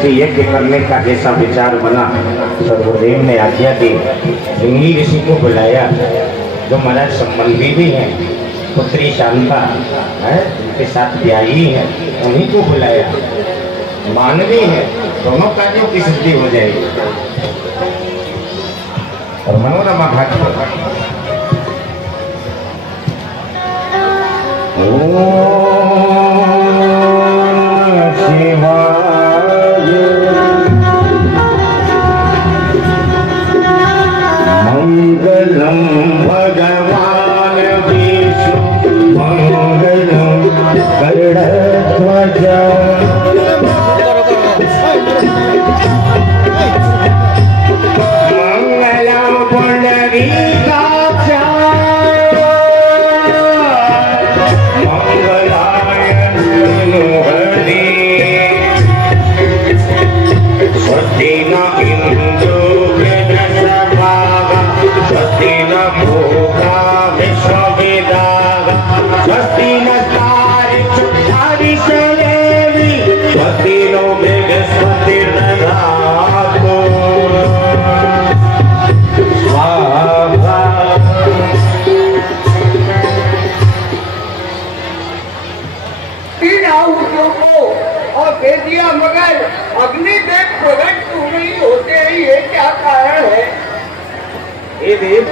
इसे यज्ञ करने का जैसा विचार बना, सर्वदेव ने आज्ञा दी, जंगली ऋषि को बुलाया, जो महाराज संबंधी भी हैं, पुत्री शांता है उनके साथ ब्याही है, उन्हीं को बुलाया। मानवी है, दोनों कार्यों की सिद्धि हो जाएगी। और मनोरमा घाट पर मंगलम भगवान विष्णु मंगलम गरुड़ध्वज मंगलम पुंडरीकाक्ष मंगलाय मनोहरे स्वस्ति न इंद्रो स्वस्ति न भोगा विश्ववेदाः स्वस्ति नस्तारिषु हरिषलेवि स्वस्ति नो बृहस्पतिर्दधातु स्वाहा। तीन आहुतियों को और दे दिया, मगर अग्निदेव प्रकट क्यों नहीं होते हैं? ये क्या कारण है? ये देव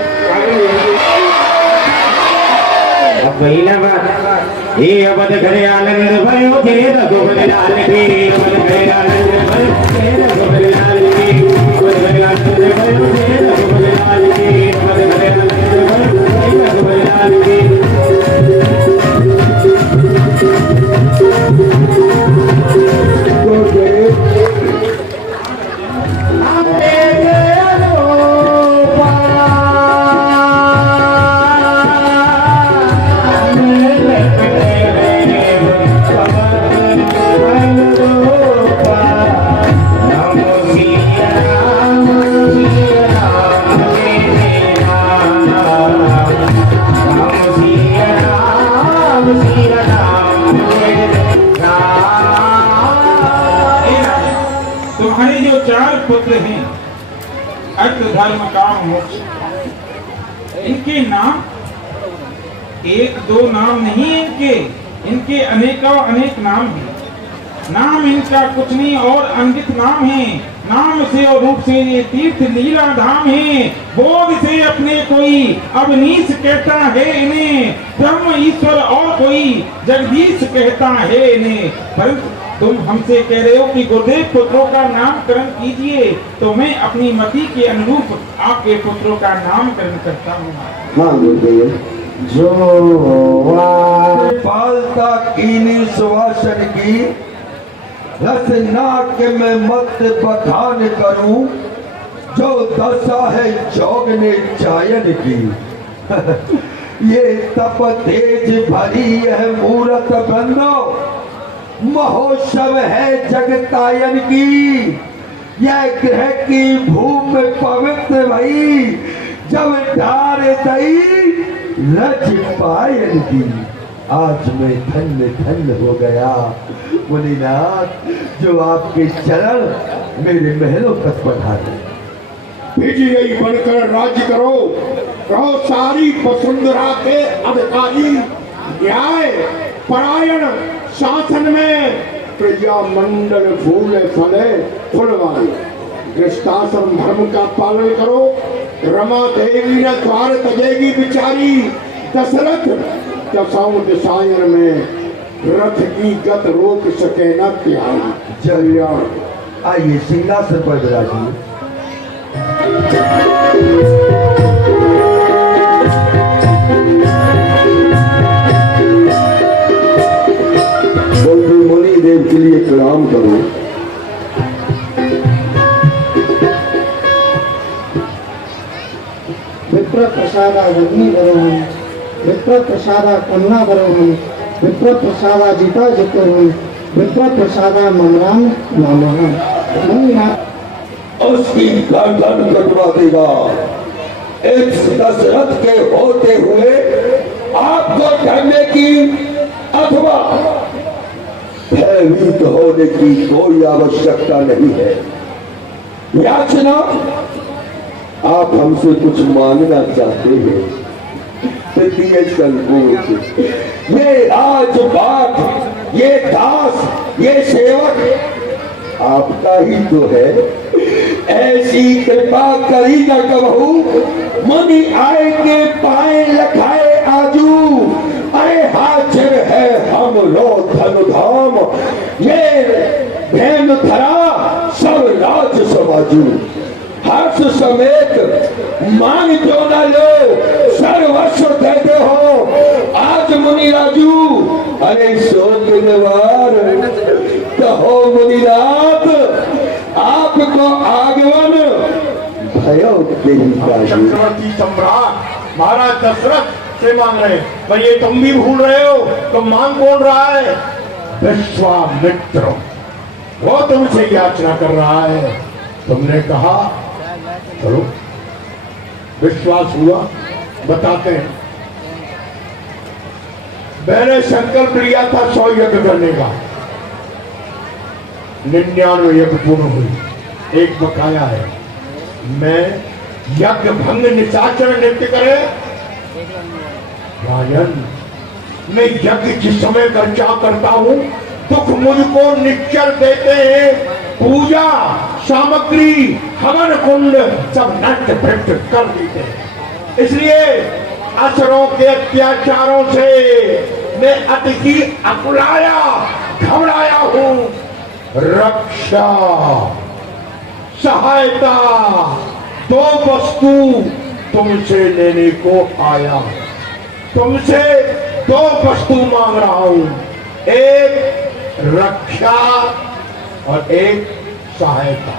अब वही ना बात, ये अवध घरे आनंद भयो थे रघुबर लाल की, अवध घरे आनंद भयो थे रघुबर लाल की, अवध घरे आनंद भयो थे रघुबर लाल की, अवध घरे आनंद भयो थे रघुबर लाल की। तुम्हारे जो चार पुत्र हैं, अर्थ धर्म काम मोक्ष, इनके नाम एक दो नाम नहीं, इनके अनेकों अनेक नाम हैं। नाम इनका कुछ नहीं और अनगित नाम है। नाम से और रूप से ये तीर्थ लीला धाम है। बोध से अपने कोई अवनीश कहता है इन्हें, ब्रह्म ईश्वर और कोई जगदीश कहता है इन्हें। परंतु तुम हमसे कह रहे हो कि गुरुदेव पुत्रों का नामकरण कीजिए, तो मैं अपनी मति के अनुरूप आपके पुत्रों का नामकरण करता हूँ। हाँ गुरुदेव, जो पालता कीनी सुवासन की, रस नाक में मत बखान करूं, जो दशा है जोगने चायन की। ये तप तेज भरी है मूरत बंदो, महोत्सव है जगतायन की। यह ग्रह की भूमि पवित्र भई, जब ढार दई रज पायन की। आज मैं धन्य धन्य हो गया मुनिनाथ, जो आपके चरण मेरे महलों तक बढ़ा दे। विजयी बनकर राज्य करो, रहो सारी वसुंधरा के अधिकारी। न्याय परायण शासन में प्रजा मंडल फूले फले फुलवाए। गृहस्थाश्रम धर्म का पालन करो, रमा देवी न द्वार तजेगी बिचारी। दशरथ दशाओं दिशायन में रथ की गत रोक सके न प्यारी। कल्याण। आइए सिंहासन पर विराजिए। मुनि देव के लिए प्रणाम करो। विप्र प्रसादा अग्नि वरोहम, विप्र प्रसादा कन्ना वरोहम, विप्र प्रसादा जीता जितोहम, विप्र प्रसादा ममराम नामः। उसकी गर्दन कटवा देगा। एक दशरथ के होते हुए आपको करने की अथवा भयभीत होने की कोई आवश्यकता नहीं है। याचना, आप हमसे कुछ मांगना चाहते हैं, तृतीय संकोच, ये राजपाट, ये दास, ये सेवक आपका ही तो है। ऐसी कृपा करी न कबहू, मुनि आए के पाए लखाए आजू। अरे हाजिर है हम लो धन धाम, ये भेन धरा सब राज समाजू। हर्ष समेत मांग जो न लो, सर्वस्व देते हो आज मुनि राजू। अरे शोक निवार कहो मुनिनाथ, आपको आगमन भयो देही काजू। चक्रवर्ती सम्राट महाराज दशरथ से मांग रहे हैं, पर ये तुम भी भूल रहे हो, तो मांग कौन रहा है? विश्वामित्र, वो तुमसे याचना कर रहा है। तुमने कहा चलो, विश्वास हुआ, बताते हैं। मैंने संकल्प लिया था 100 यज्ञ करने का, 99 यज्ञ पूर्ण हुई, एक बकाया है। मैं यज्ञ भंग निशाचर नृत्य करे राजन, मैं यज्ञ जिस समय कर्चा करता हूं, दुख मुझको निश्चर देते हैं। पूजा सामग्री हवन कुंड सब नष्ट भ्रष्ट कर देते हैं। इसलिए असुरों के अत्याचारों से मैं अति अकुलाया घबराया हूं। रक्षा सहायता 2 वस्तु तुमसे लेने को आया। तुमसे 2 वस्तु मांग रहा हूं, एक रक्षा और एक सहायता।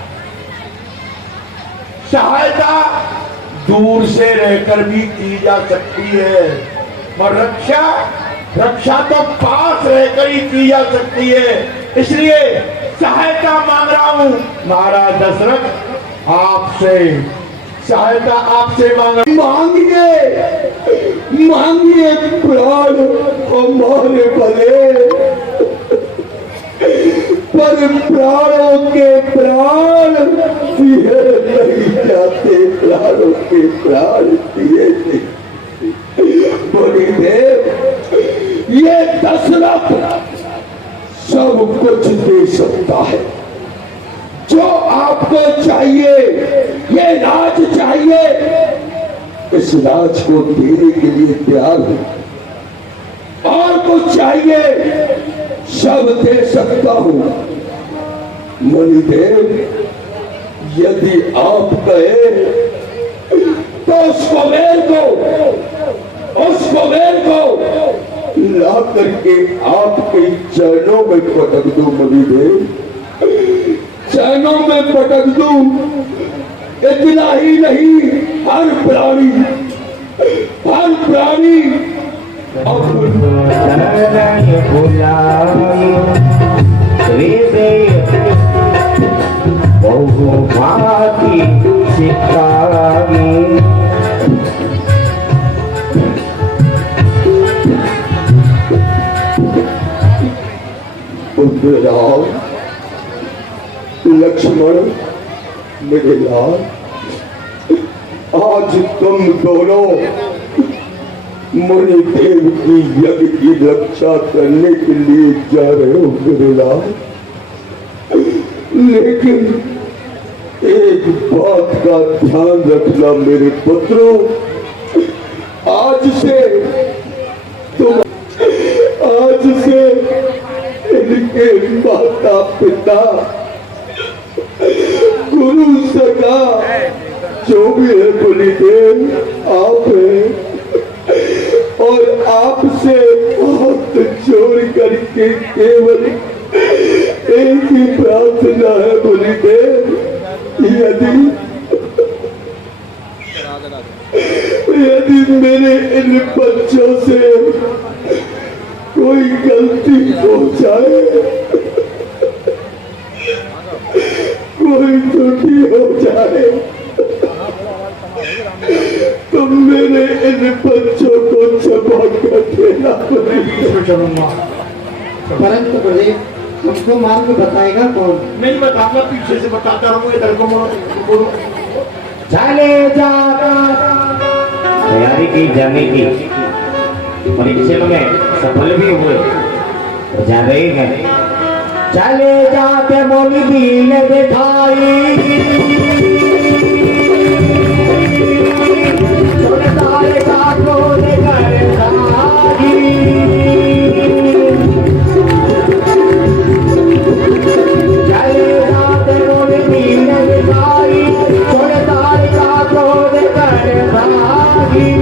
सहायता दूर से रहकर भी की जा सकती है, और रक्षा तो पास रहकर ही की जा सकती है। इसलिए सहायता मांग रहा हूं महाराज दशरथ, आपसे सहायता आपसे मांगिए प्राण हमारे भले, पर प्राणों के प्राण दिए नहीं जाते, प्राणों के प्राण दिए नहीं। बोली देव, ये दशरथ सब कुछ दे सकता है, जो आपको चाहिए, ये राज चाहिए, इस राज को देने के लिए तैयार हूं। और कुछ चाहिए सब दे सकता हूं। मणिदेव, यदि आप कहे तो उसको मेरे को ला करके आपके चरणों में पटक दो। मणिदेव, चरणों में पटक दूं। इतना ही नहीं, हर प्राणी राम लक्ष्मण, मेरे लाल, आज तुम दोनों मणिदेव की यज्ञ की रक्षा करने के लिए जा रहे हो मेरे लाल। लेकिन एक बात का ध्यान रखना मेरे पुत्रों, आज से इनके माता पिता, गुरु सगा जो भी है बलिदेव आप हैं, और आपसे हाथ जोड़ करके केवल एक ही प्रार्थना है बलिदेव, यदि मेरे इन बच्चों से कोई गलती हो जाए, कोई त्रुटि हो जाए, तो मेरे इन बच्चों को क्षमा कर देना पड़ेगा। परंतु बोले तुमको मार्ग बताएगा कौन? नहीं बताऊंगा, पीछे से बताता रहूंगा, इधर को बोलो। चले जाता तैयारी की जाने की, परीक्षण में सफल भी हुए तो जा रहे हैं। चले जाते मोली भील दिखाई, छोड़तारे का क्रोध कर सागी। चले जाते मोली भील दिखाई, छोड़तारे का क्रोध कर सागी।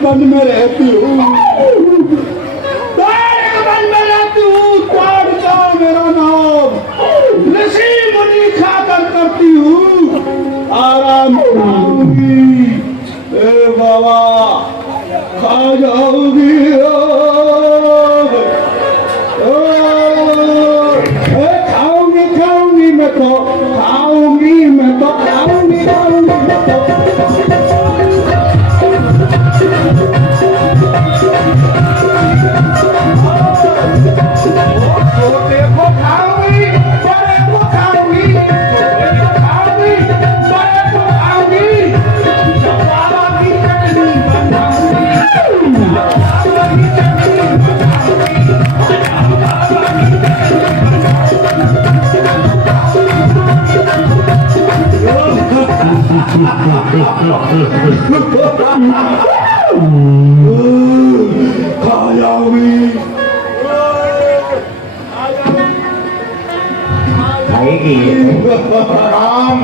वन में रहती हूँ, वन में रहती हूँ, का मेरा नाम, ऋषि मुनि खाकर करती हूँ, आराम करूंगी। ए बाबा खा जाऊंगी, खाऊंगी खाऊंगी मैं तो, खाऊंगी मैं तो, खाऊंगी खाऊंगी मैं तो। राम,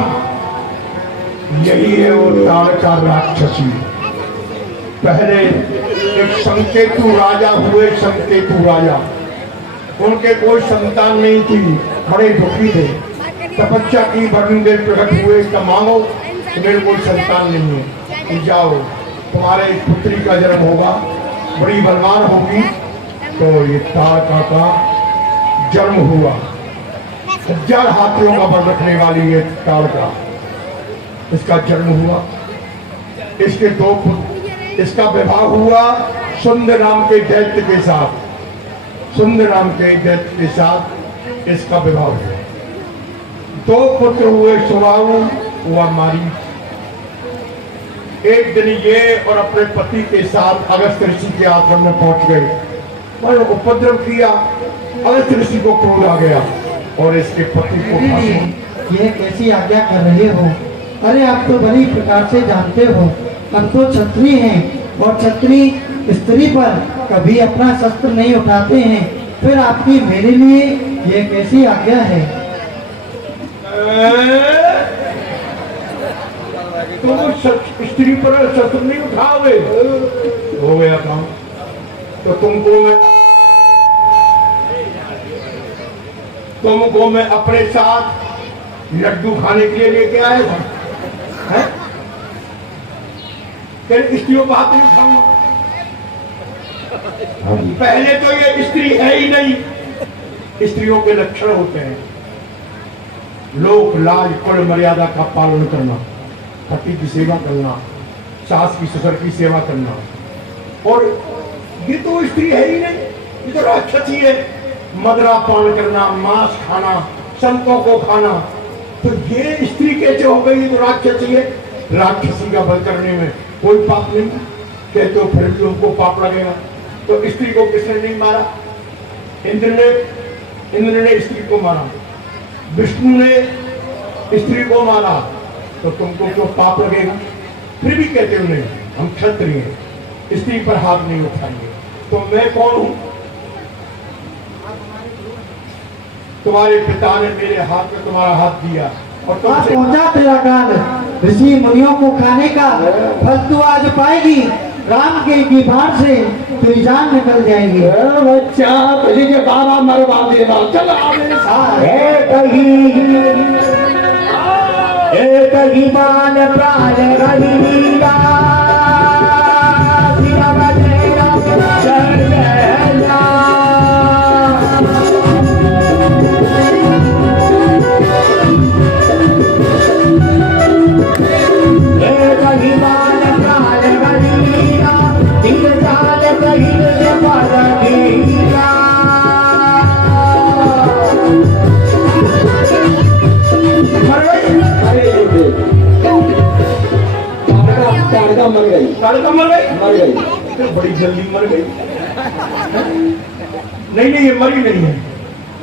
यही है वो ताड़का राक्षसी। पहले एक संकेतु राजा हुए, संकेतु राजा, उनके कोई संतान नहीं थी, बड़े दुखी थे। तपस्या की, वरुण प्रकट हुए, इसका मांगो, मेरे कोई संतान नहीं है, तो जाओ तुम्हारे पुत्री का जन्म होगा, बड़ी बलवान होगी। तो ये ताड़का का जन्म हुआ। 1000 हाथियों का बल रखने वाली ये ताड़का, इसका जन्म हुआ। इसके 2 पुत्र, इसका विवाह हुआ सुंदर नाम के दैत्य के साथ, सुंदर नाम के दैत्य के साथ इसका विवाह हुआ। 2 पुत्र हुए, सुबाहु हुआ मारी। एक दिन ये और अपने पति के साथ अगस्त ऋषि के आश्रम में पहुंच गए, और उपद्रव किया। अगस्त ऋषि को क्रोध आ गया और इसके पति को फांसी। ये कैसी आज्ञा कर रहे हो? अरे आप तो बड़ी प्रकार से जानते हो, हम तो क्षत्रिय हैं और क्षत्रिय स्त्री पर कभी अपना शस्त्र नहीं उठाते हैं, फिर आपकी मेरे लिए ये कैसी आज्ञा है? तुम स्त्री पर शस्त्र नहीं उठाओगे, हो गया काम। तो तुमको मैं अपने साथ लड्डू खाने के लिए लेके आया था, फिर स्त्रियों को हाथ नहीं उठाऊंगा। पहले तो ये स्त्री है ही नहीं। स्त्रियों के लक्षण होते हैं लोक लाज कुल मर्यादा का पालन करना, पति की सेवा करना, सास की ससुर की सेवा करना, और ये तो स्त्री है ही नहीं, ये तो राक्षसी है। मदरा पान करना, मांस खाना, संतों को खाना, तो ये स्त्री कैसे हो गई? ये तो राक्षसी है। राक्षसी का वध करने में कोई पाप नहीं, कहते तो फिर भी उनको पाप लगेगा। तो स्त्री को किसने नहीं मारा? इंद्र ने स्त्री को मारा, विष्णु ने स्त्री को मारा, तो तुमको क्यों पाप लगेगा? फिर भी कहते हो नहीं, हम क्षत्रिय हैं, स्त्री पर हाथ नहीं उठाएंगे। तो मैं कौन हूं? तुम्हारे पिता ने मेरे हाथ में तुम्हारा हाथ दिया और तुमसे पहुंचा तेरा काल ऋषि मुनियों को खाने का फल तू आज पाएगी। राम के बाढ़ से तेरी जान निकल जाएगी। बच्चा तुझे के बाबा मरवा देगा। चल एक मान प्राण रविरा मर गई तो बड़ी जल्दी मर गई। नहीं, ये मरी नहीं है,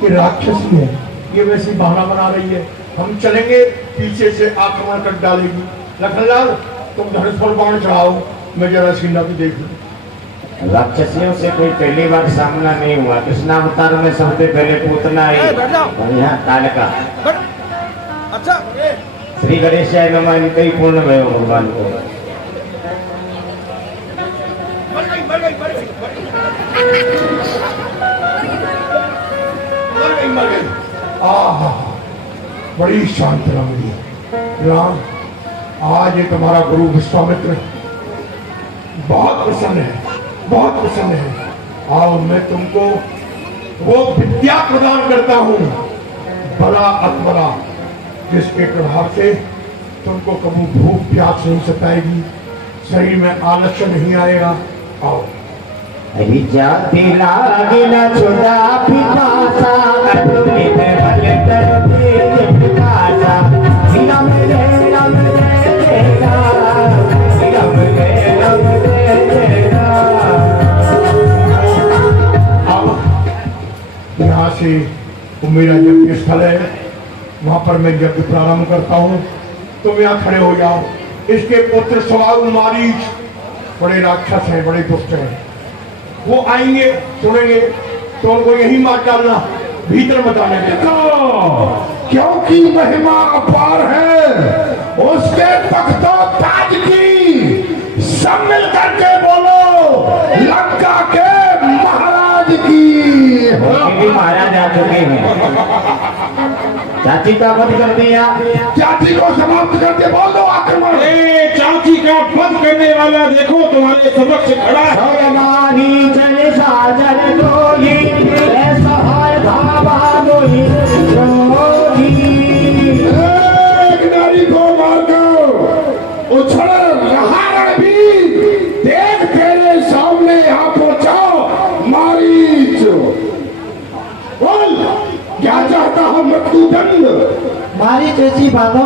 ये राक्षसी है, ये वैसी बहाना बना रही है। हम चलेंगे, पीछे से आक्रमण कर डालेगी। लखनलाल तुम धनुष पर बाण चढ़ाओ, मैं जरा सीना भी देख लूं। राक्षसियों से कोई पहली बार सामना नहीं हुआ। कृष्णावतार में सबसे पहले पूतना आई और यहाँ कालका। अच्छा श्री गणेशाय नमः इनका ही पूर्ण भयो भगवान को। मर गई। आहा, बड़ी शांतना मिली। राम, आज ये तुम्हारा गुरु विश्वामित्र बहुत प्रसन्न है। आओ, मैं तुमको वो विद्या प्रदान करता हूँ, बड़ा अतबरा, जिसके प्रभाव से तुमको कभी भूख प्यास नहीं सताएगी, शरीर में आलस्य नहीं आएगा। आओ। जाति लागिन छुड़ा पिपासा अतुलित बल करते पिपासा राम रे राम यहाँ से वो मेरा यज्ञ स्थल है, वहां पर मैं यज्ञ प्रारंभ करता हूँ। तुम यहाँ खड़े हो जाओ। इसके पुत्र सवाल मारीच बड़े राक्षस हैं, बड़े दुष्ट हैं। वो आएंगे, सुनेंगे तो उनको यही मार डालना, भीतर मत आने देना, क्योंकि महिमा अपार है उसके तख्तो ताज की। सब मिल करके बोलो, लंका के महाराज की। महाराज आ चुके हैं। चाची का वध कर दिया, जाति को समाप्त करके बोल दो आक्रमण। चाची का वध करने वाला देखो तुम्हारे समक्ष खड़ा है। चले साजन द्रोही सहाय भावा मोही एक नारी को मारकर उछल रहा रणवीर, देख तेरे सामने यहाँ पहुंचाओ मारीच। बोल, क्या चाहता है मृत्युदंड? मारी जैसी बातों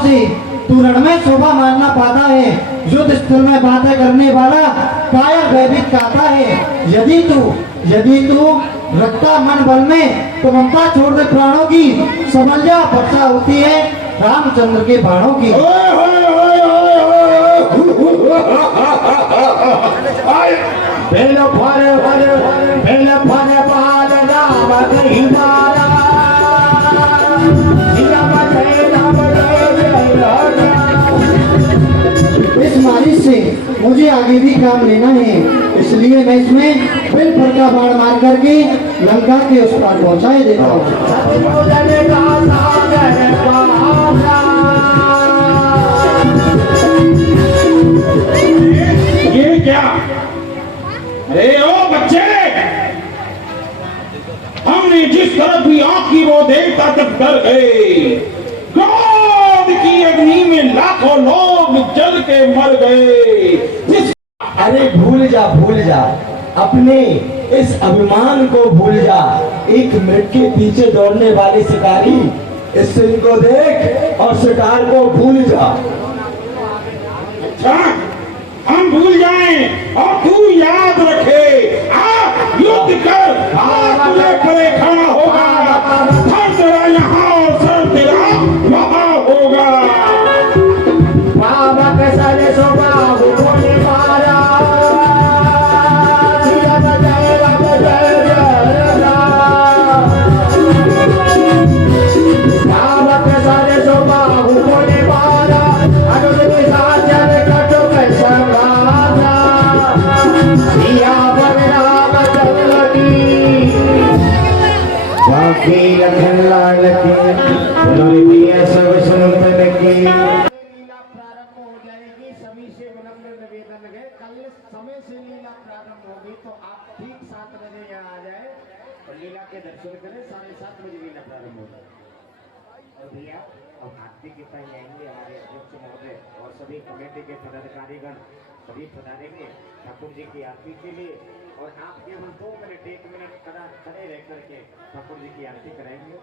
से तू रण में शोभा मारना पाता है। युद्ध स्थल में बातें करने वाला काया भयभीत कहता है। यदि तू रखता मन बल में तो ममता छोड़ दे प्राणों की। समझ जा, वर्षा होती है रामचंद्र के बाणों की। इस मारिच से मुझे आगे भी काम लेना है, इसलिए मैं इसमें बिल भर का बाण मार करके लंका के उस पार पहुंचाए देता हूँ। ये क्या? अरे ओ बच्चे, हमने जिस तरफ भी आंख की वो देखता तब डर गए। क्रोध की अग्नि में लाखों लोग जल के मर गए। अरे भूल जा, अपने इस अभिमान को भूल जा। एक मिनट के पीछे दौड़ने वाले शिकारी इस सीन को देख और शिकार को भूल जा। अच्छा, हम भूल जाएं और तू याद रखे। आप युद्ध कर, तुझे खड़े खड़ा होगा। सर तेरा यहाँ और सर तेरा वहाँ होगा। बाबा के साले सो बाबू बोले मारा उन्होंने दिया सब संतन की लीला प्रारंभ हो जाएगी। सभी से विनम्र निवेदन है, कल समय से लीला प्रारंभ होगी तो आप ठीक 7 बजे यहाँ आ जाए और लीला के दर्शन करें। 7:30 बजे लीला प्रारंभ होगी। और भैया अब आरती के टाइम आएंगे हमारे अध्यक्ष महोदय और सभी कमेटी के पदाधिकारीगण सभी पधारेंगे ठाकुर जी की आरती के लिए। और आप केवल 2 मिनट 1 मिनट खड़े रह करके ठाकुर जी की आरती कराएंगे।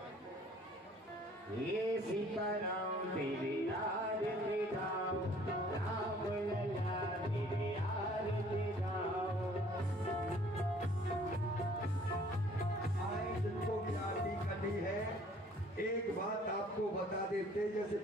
ये सीताराम तेरी आरती गाओ, राम लला तेरी आरती गाओ। आए जिनको भी आरती करनी है, एक बात आपको बता देते जैसे